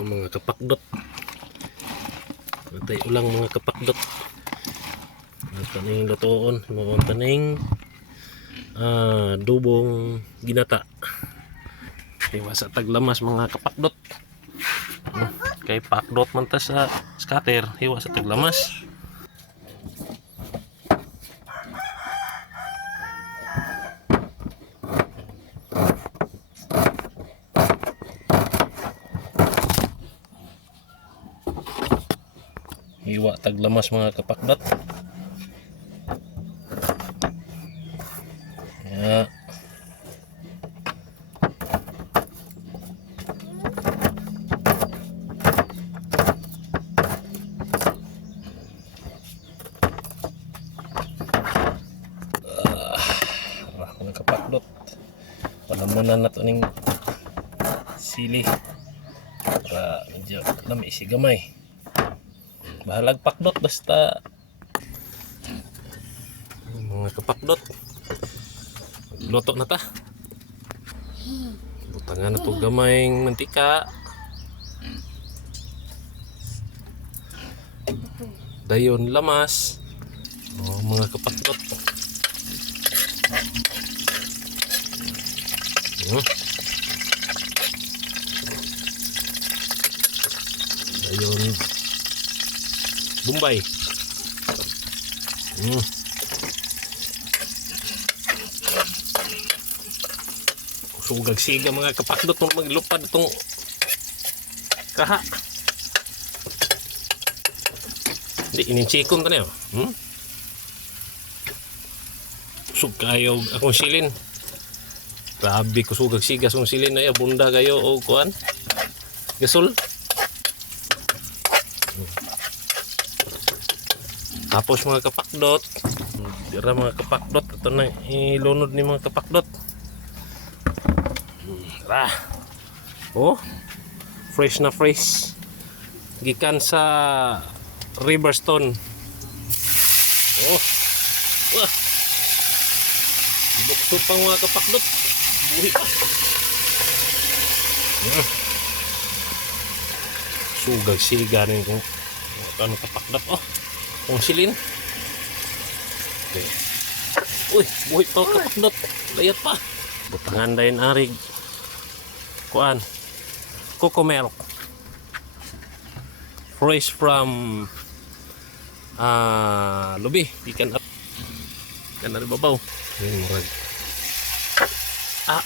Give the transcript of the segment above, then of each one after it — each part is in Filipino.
Mga kapakdot. Natay ulang mga kapakdot. Taning lutoon, mga taning dubong ginata. Diba sa taglamas mga kapakdot. Kay pakdot man ta sa scatter, hiwa sa taglamas. Hiwa taglamas mga kapakdot. Ya. Mga kapakdot. Palamunan na to ning sili para medyo lami sigamay. Bahalag pakdot basta mga kapakdot. Luto na ta. Butangan na to gamayng mantika. Dayon lamas. Oh, mga kapakdot. Dayon Bombay. Sugag siga mga kapakdot nung maglupad itong kaha. Hindi, ininchikon ta na yun. Sug kayo akong silin. Grabe ko sugag siga sung silin na bunda kayo o kuan. Gasol. Tapos mga kapakdot, dira mga kapakdot, ito na ilunod ni mga kapakdot. Oh, fresh na fresh. Gikan sa Riverstone. Oh, wah. Bukso pang mga kapakdot. Buhi pa. Sugag siga rin kung ano kapakdot. Oh. Kung silin. Okay. Uy, buhay pa kapakdot. Layat pa. Butangan dahin arig. Kuan. Coco milk. Fresh from Lubi. Ikan up. Ikan na babaw.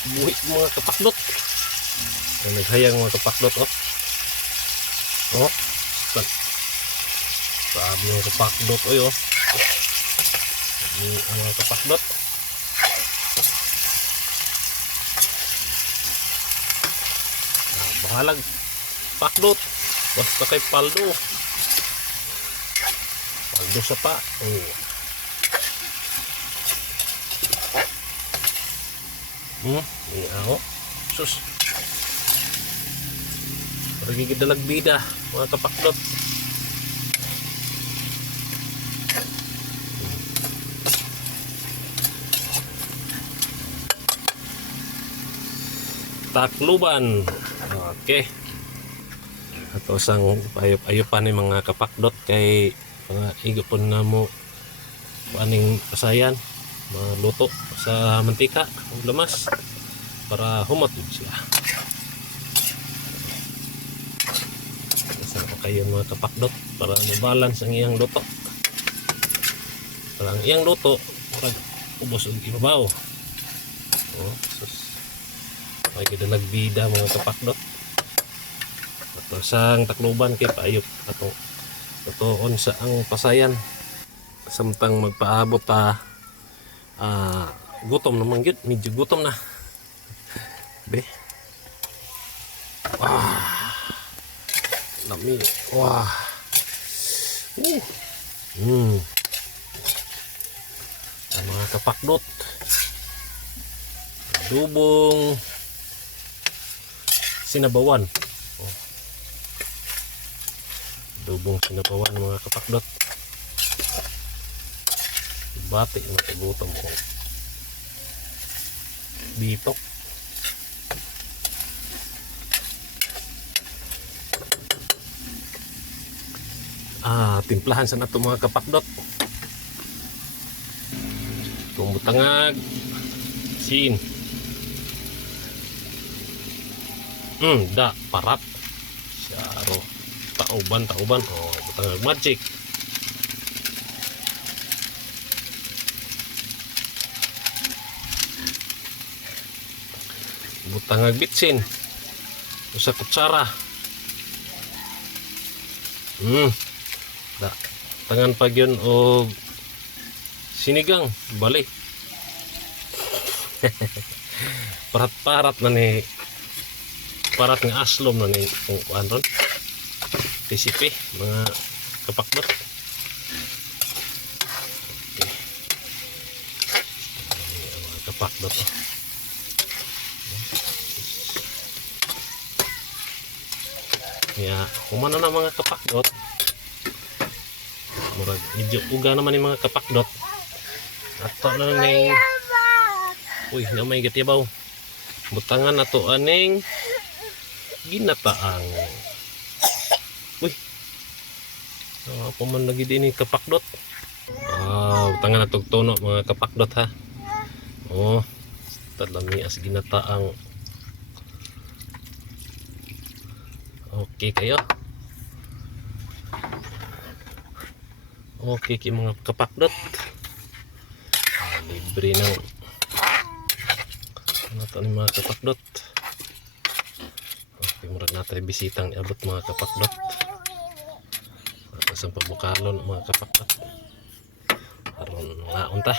Buhay mga kapakdot. Naghayang mga kapakdot. Oh. Sabi mga kapakdot oy ini ang mga kapakdot. Bahalag pakdot basta kay paldo sa pa. Sus pergi gidalag bida mga kapakdot. Takluban. Okay. Ato sang ayop-ayupan ni mga kapakdot kay mga igupon na mo paning pasayan maluto sa mantika ug lamas para humot siya. Sa kayo mga kapakdot para mabalance ang iyang luto. Para ang iyang luto pag ubos og ibabaw. Oh, sus. May gidalag bida mga kapakdot. Ato sang takluban kay paayop ato tutuon sa ang pasayan. Samtang magpaabot gutom naman gyud, medyo gutom na. Be. Lami. Wah. Ang mga kapakdot. Dubong sinabawan. Dubong sinabawan mga kapakdot. Bati matagutom ko. Bitok. Timplahan sa nato mga kapakdot. Itong butangag sin. Da parat. Syaro. Tauban. Oh, butangag magic. Butangag bitsin. Usa kutsara. Da tangan pag yun o sinigang balik. Parat-parat na ni parat ng aslom na ni kung kuan ron tisipi mga kapakdot. Okay. Mga kapakdot humana na mga kapakdot. Murag medyo uga naman yung mga kapakdot. Ato na ning uy na may gatibaw. Butangan ato aning ginataang. Uy. Paman lagi din ni kapakdot. Butangan ato tono mga kapakdot ha. Oh. Talami as ginataang. Okay kayo. Okay kayo mga kapakdot. Libre ng ano to ni mga kapakdot. Okay, murag natin bisitang iabot mga kapakdot. At sa pabukalon mga kapakdot. Aron nga unta.